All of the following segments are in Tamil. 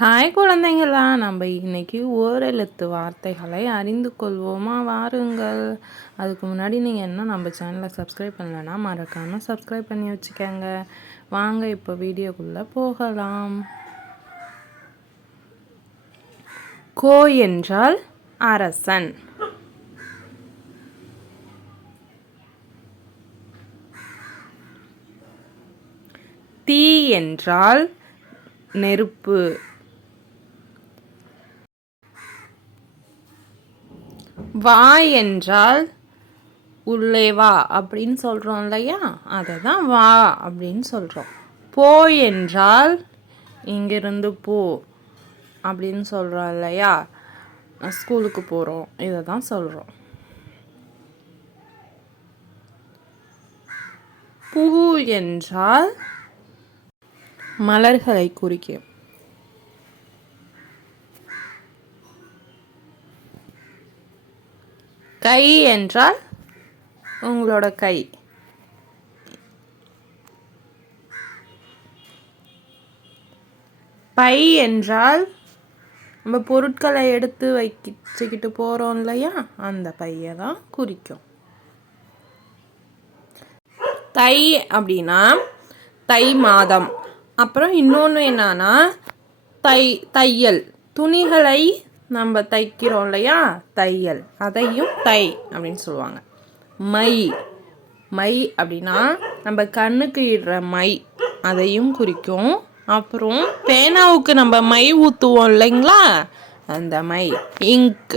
ஹாய் குழந்தைங்களா நம்ம இன்னைக்கு ஓரெழுத்து வார்த்தைகளை அறிந்து கொள்வோமா? வாருங்கள். அதுக்கு முன்னாடி நீங்கள் என்ன நம்ம சேனலை சப்ஸ்கிரைப் பண்ணலைன்னா மறக்காமல் சப்ஸ்கிரைப் பண்ணி வச்சுக்கோங்க. வாங்க இப்போ வீடியோக்குள்ளே போகலாம். கோ என்றால் அரசன். தீ என்றால் நெருப்பு. வா என்றால் உள்ளே வா அப்படின்னு சொல்கிறோம் இல்லையா? அதை தான் வா அப்படின்னு சொல்கிறோம் போ என்றால் இங்கிருந்து போ அப்படின்னு சொல்கிறோம் இல்லையா? ஸ்கூலுக்கு போகிறோம் இதை தான் சொல்கிறோம் பூ என்றால் மலர்களை குறிக்கும். கை என்றால் உங்களோட கை. பை என்றால் நம்ம பொருட்களை எடுத்து வச்சுக்கிட்டு போகிறோம் இல்லையா? அந்த பையை தான் குறிக்கும். தை அப்படின்னா தை மாதம். அப்புறம் இன்னொன்று என்னன்னா தை தையல். துணிகளை நம்ம தைக்கிறோம் இல்லையா? தையல். அதையும் தை அப்படின்னு சொல்லுவாங்க. மை. மை அப்படின்னா நம்ம கண்ணுக்கு இடுற மை. அதையும் குறிக்கும். அப்புறம் பேனாவுக்கு நம்ம மை ஊற்றுவோம் இல்லைங்களா? அந்த மை. இங்க்.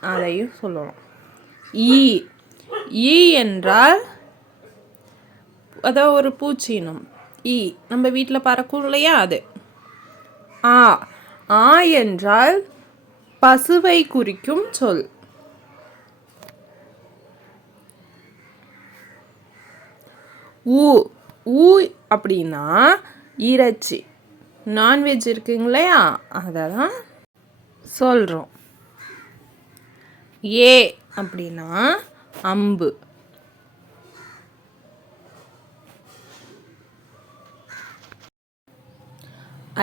அதையும் சொல்லணும் ஈ. ஈ என்றால் அதாவது ஒரு பூச்சினம் ஈ. நம்ம வீட்டில் பறக்கும் இல்லையா அது? ஆ. ஆ என்றால் பசுவை குறிக்கும் சொல். ஊ ஊ அப்படின்னா இறைச்சி. நான்வெஜ் இருக்குங்க இல்லையா? அதை தான் சொல்கிறோம் ஏ அப்படின்னா அம்பு.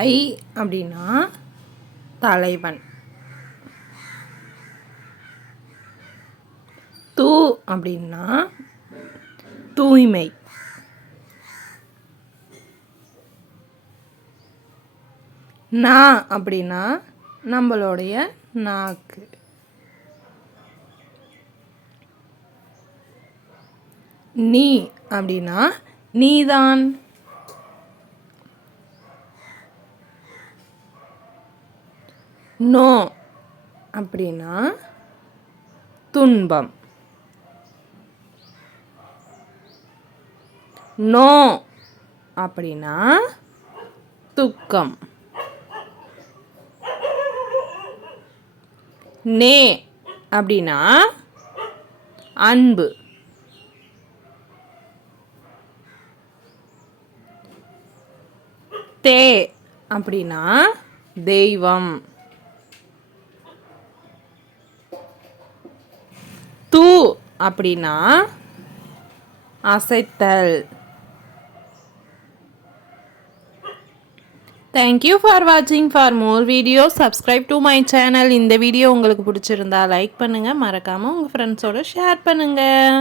ஐ அப்படின்னா தலைவன். தூ அப்படின்னா தூய்மை. நா அப்படின்னா நம்மளுடைய நாக்கு. நீ அப்படின்னா நீதான். நோ அப்படின்னா துன்பம். நோ. அப்படின்னா துக்கம். நே அப்படின்னா அன்பு. தே அப்படின்னா தெய்வம். தூ அப்படின்னா அசைத்தல். தேங்க்யூ ஃபார் வாட்சிங் for more video subscribe to my channel இந்த வீடியோ உங்களுக்கு பிடிச்சிருந்தா லைக் பண்ணுங்கள் மறக்காமல் உங்கள் ஃப்ரெண்ட்ஸோடு ஷேர் பண்ணுங்கள்